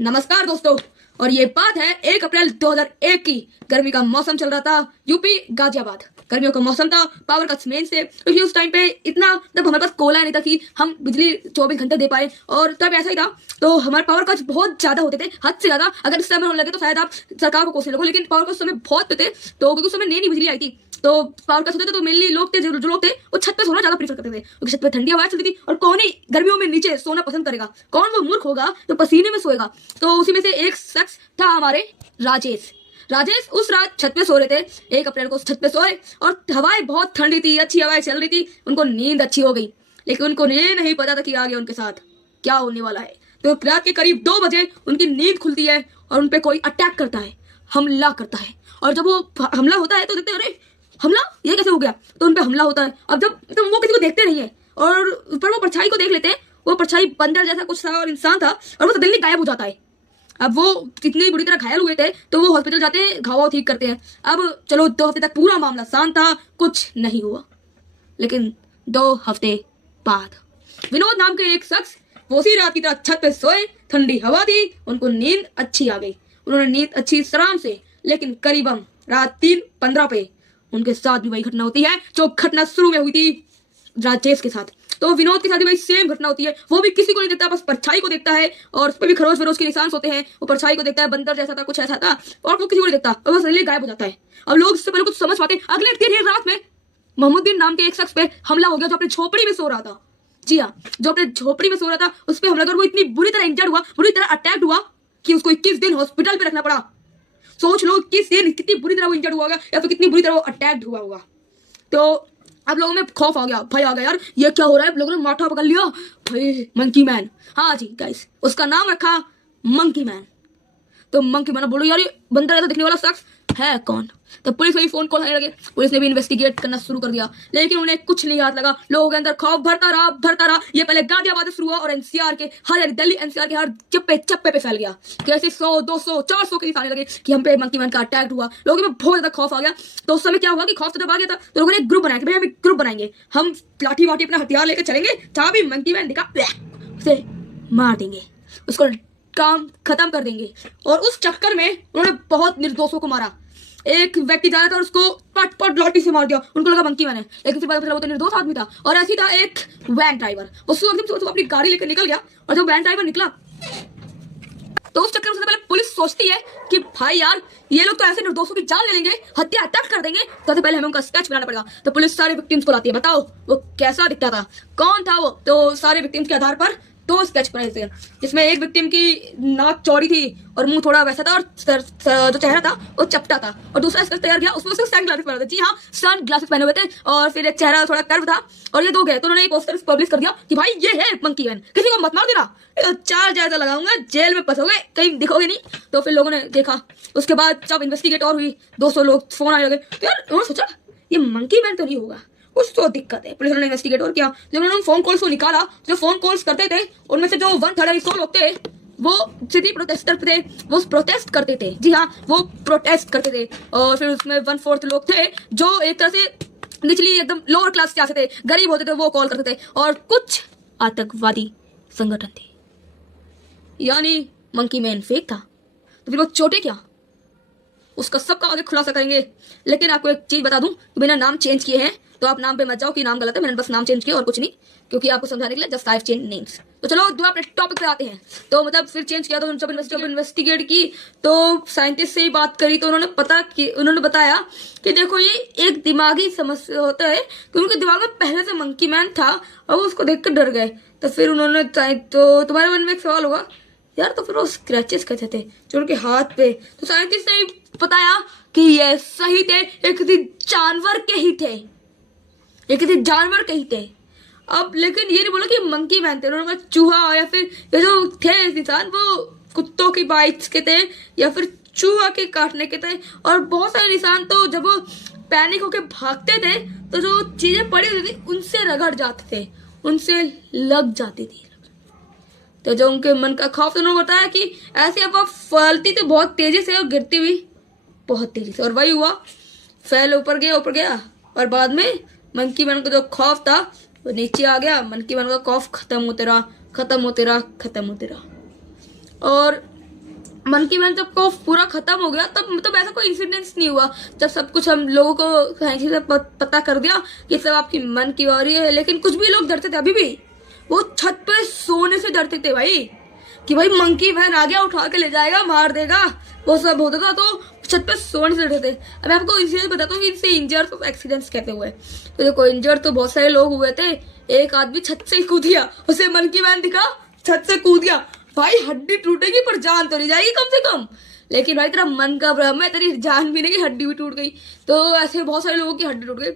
नमस्कार दोस्तों। और ये बात है 1 अप्रैल 2001 की। गर्मी का मौसम चल रहा था यूपी गाजियाबाद। गर्मियों का मौसम था, पावर कट्स मेन से, क्योंकि उस टाइम पे इतना तब हमारे पास कोयला नहीं था कि हम बिजली 24 घंटे दे पाए। और तब ऐसा ही था, तो हमारे पावर कट्स बहुत ज्यादा होते थे, हद से ज्यादा। अगर इस समय होने लगे तो शायद आप सरकार को कोसने लगो, लेकिन पावर कट्स समय बहुत थे। तो क्योंकि उस समय नई नई बिजली आई थी, तो पावर कट्स होते थे, तो मेनली लोग थे, जो लोग थे वो छत पे सोना ज्यादा प्रीफर करते थे, क्योंकि छत पे ठंडी हवा चलती थी। और कौन ही गर्मियों में नीचे सोना पसंद करेगा? कौन वो मूर्ख होगा जो पसीने में सोएगा? तो उसी में से एक शख्स था हमारे राजेश। राजेश उस रात छत पे सो रहे थे। 1 अप्रैल को छत पे सोए और हवाएं बहुत ठंडी थी, अच्छी हवाएं चल रही थी। उनको नींद अच्छी हो गई, लेकिन उनको ये नहीं पता था कि आगे उनके साथ क्या होने वाला है। तो रात के करीब 2 बजे उनकी नींद खुलती है और उनपे कोई अटैक करता है, हमला करता है। और जब वो हमला होता है तो देखते हैं, अरे हमला, ये कैसे हो गया? तो उनपे हमला होता है। अब जब तो वो किसी को देखते नहीं है, और पर वो परछाई को देख लेते हैं। वो परछाई बंदर जैसा कुछ था और इंसान था, और वो सडनली गायब हो जाता है। अब वो कितनी बुरी तरह घायल हुए थे, तो वो हॉस्पिटल जाते हैं, घाव ठीक करते हैं। अब चलो 2 हफ्ते तक पूरा मामला शांत था, कुछ नहीं हुआ। लेकिन 2 हफ्ते बाद विनोद नाम के एक शख्स वो उसी रात की तरह छत पे सोए, ठंडी हवा थी, उनको नींद अच्छी आ गई। उन्होंने नींद अच्छी आराम से, लेकिन करीबन रात 3:15 पे उनके साथ भी वही घटना होती है जो घटना शुरू में हुई थी राजेश के साथ। तो विनोद के साथ भी वही सेम घटना होती है। वो भी किसी को नहीं देखता, बस परछाई को देखता है, और उस पर भी खरोच वरोच के निशान होते हैं। वो परछाई को देखता है, बंदर जैसा था, कुछ ऐसा था, और वो किसी को नहीं देखता, और बस रिले गायब हो जाता है। अब लोग इससे पहले कुछ समझ पाते, अगले दिन ही रात में मोहम्मदीन नाम के एक शख्स पे हमला हो गया, जो अपने झोपड़ी में सो रहा था। जी हाँ, जो अपने झोपड़ी में सो रहा था, उस पर हमला कर वो इतनी बुरी तरह इंजर्ड हुआ, बुरी तरह अटैक्ड हुआ कि उसको 21 दिन हॉस्पिटल में रखना पड़ा। सोच लो कितनी बुरी तरह वो इंजर्ड हुआ होगा, या फिर कितनी बुरी तरह वो अटैक्ड हुआ होगा। तो अब लोगों में खौफ आ गया, भय आ गया, यार ये क्या हो रहा है? लोगों ने माथा पकड़ लिया, भाई मंकी मैन। हाँ जी गाइस, उसका नाम रखा मंकी मैन। तो मंकी मैन बोलो, यार ये बंदर ऐसा दिखने वाला शख्स है कौन? तो पुलिस वही फोन कॉल आने लगे। पुलिस ने भी इन्वेस्टिगेट करना शुरू कर दिया, लेकिन उन्हें कुछ नहीं हाथ लगा। लोगों के अंदर खौफ भरता रहा। ये पहले गाजियाबाद से शुरू हुआ, और एनसीआर के हर दिल्ली एनसीआर के हर चप्पे पे फैल गया। कैसे 100, 200, 400 के आने लगे कि हम पे मंकी मैन का अटैक हुआ। लोगों में बहुत ज्यादा खौफ आ गया। तो उस समय क्या हुआ कि खौफ तो जब आ गया था, तो लोगों ने एक ग्रुप बनाया कि भाई हम एक ग्रुप बनाएंगे, हम लाठी वाठी अपना हथियार लेकर चलेंगे, जहां भी मंकी मैन दिखा उसे मार देंगे, उसको काम खत्म कर देंगे। और उस चक्कर में उन्होंने बहुत निर्दोषों को मारा। एक व्यक्ति जा रहा था और उसको पट पट लाठी से मार दिया, उनको लगा मंकी मैन है, लेकिन फिर पता चला वो तो निर्दोष आदमी था। और ऐसी था एक वैन ड्राइवर, वो अपनी गाड़ी लेकर निकल गया। और जब वैन ड्राइवर निकला, तो उस चक्कर में सबसे पहले पुलिस सोचती है कि भाई यार ये लोग तो ऐसे निर्दोषों की जान ले लेंगे, हत्या तक कर देंगे, तो सबसे पहले हमें उनका स्केच बनाना पड़ेगा। तो पुलिस सारे विक्टिम्स को लाती है, बताओ वो कैसा दिखता था, कौन था वो? तो सारे विक्टिम्स के आधार पर 2 स्केच बनाए थे, जिसमें एक विक्टिम की नाक चौड़ी थी और मुंह थोड़ा वैसा था, और जो चेहरा था वो चपटा था। और दूसरा स्केच तैयार किया, उसमें सन ग्लासेस पहने हुए थे। जी हाँ, सन ग्लासेस पहने हुए थे, और फिर एक चेहरा थोड़ा कर्व था, और ये 2 गए। तो उन्होंने एक पोस्टर पब्लिश कर दिया कि भाई ये है मंकी मैन, किसी को मत मार देना, तो 4 जायजा लगाऊंगा, जेल में फंसोगे, कहीं दिखोगे नहीं। तो फिर लोगों ने देखा। उसके बाद जब इन्वेस्टिगेट और हुई, 200 लोग फोन आने लगे, तो यार उन्होंने सोचा ये मंकी मैन तो नहीं होगा, कुछ तो दिक्कत है। पुलिस ने इन्वेस्टिगेट और किया। जब उन्होंने फोन कॉल्स को निकाला, जो फोन कॉल्स करते थे उनमें से जो 1/3 लोग थे वो सिटी प्रोटेस्टर थे, वो प्रोटेस्ट करते थे। जी हाँ, वो प्रोटेस्ट करते थे। और फिर उसमें 1/4 लोग थे जो एक तरह से निचली एकदम लोअर क्लास से आते थे, गरीब होते थे, वो कॉल करते थे। और कुछ आतंकवादी संगठन थे, यानी मंकी मैन फेक था। तो फिर वो चोटे क्या, उसका सबका आगे खुलासा करेंगे। लेकिन आपको एक चीज बता दूं, तो मैंने नाम चेंज किए हैं, तो आप नाम पे मत जाओ कि नाम गलत है। मैंने बस नाम चेंज किया और कुछ नहीं, क्योंकि आपको समझाने के लिए जस्ट 5 चेंज नेम्स। तो चलो दोबारा अपने टॉपिक पे आते हैं। तो मतलब फिर चेंज किया, तो जब इन्वेस्टिगेट की, तो साइंटिस्ट से ही बात करी, तो उन्होंने बताया कि देखो ये एक दिमागी समस्या होता है, क्योंकि उनके दिमाग में पहले से मंकी मैन था और वो उसको देख कर डर गए। तो फिर उन्होंने, तो तुम्हारे मन में एक सवाल होगा, यार तो फिर वो स्क्रैचेस कैसे थे जो उनके हाथ पे? तो साइंटिस्ट ने बताया कि ये सही थे, एक किसी जानवर के ही थे, ये किसी जानवर के ही थे। अब लेकिन ये नहीं बोला कि मंकी मैन थे, उन्होंने कहा चूहा, या फिर ये जो थे इंसान वो कुत्तों की बाइट्स के थे, या फिर चूहा के काटने के थे। और बहुत सारे निशान तो जब वो पैनिक होके भागते थे, तो जो चीजें पड़ी हुई थी उनसे रगड़ जाते थे, उनसे लग जाती थी। तो जो उनके मन का खौफ, तो उन्होंने बताया कि ऐसी अफवाह फैलती थी बहुत तेजी से और गिरती भी बहुत तेजी से। और वही हुआ, फैल ऊपर गया, और बाद में मंकी मैन का जो खौफ था वो नीचे आ गया। मंकी मैन का खौफ खत्म होते रहा। और मंकी मैन जब को पूरा खत्म हो गया तब मतलब ऐसा कोई इंसिडेंस नहीं हुआ, जब सब कुछ हम लोगों को साइंस से पता कर दिया कि सब आपकी मन की हो रही है। लेकिन कुछ भी लोग डरते थे, अभी भी वो छत पे सोने से डरते थे भाई, कि भाई मंकी मैन आ गया, उठा के ले जाएगा, मार देगा, वो सब होता था। तो छत पे सोने से डरते थे। अब मैं आपको इंसिडेंट बताता हूँ कि इनसे इंजर्ड ऑफ एक्सीडेंट्स कहते हुए। तो देखो इंजर्ड तो बहुत सारे लोग हुए थे। एक आदमी छत से ही कूद गया, उसे मंकी मैन दिखा, छत से कूद गया। भाई हड्डी टूटेगी पर जान तो नहीं जाएगी कम से कम। लेकिन भाई तेरा मन का भ्रम है, तेरी जान भी नहीं, हड्डी भी टूट गई। तो ऐसे बहुत सारे लोगों की हड्डी टूट गई।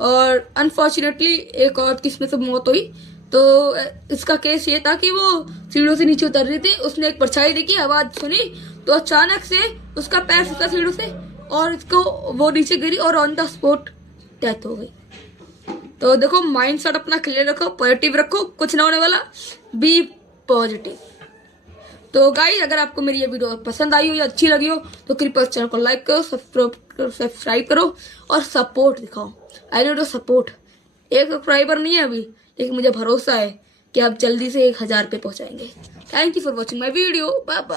और अनफॉर्चुनेटली एक औरत की इसमें से मौत हुई। तो इसका केस ये था कि वो सीढ़ियों से नीचे उतर रही थी, उसने एक परछाई देखी, आवाज सुनी, तो अचानक से उसका पैर फिसला सीढ़ियों से और इसको वो नीचे गिरी और ऑन द स्पॉट डेथ हो गई। तो देखो माइंड सेट अपना क्लियर रखो, पॉजिटिव रखो, कुछ ना होने वाला, बी पॉजिटिव। तो गाइस अगर आपको मेरी ये वीडियो पसंद आई हो या अच्छी लगी हो तो कृपया चैनल को लाइक करो, सब्सक्राइब करो और सपोर्ट दिखाओ। I need support. 1 सब्सक्राइबर नहीं है अभी, लेकिन मुझे भरोसा है कि आप जल्दी से 1000 पे पहुंचाएंगे। Thank you for watching my video, bye bye.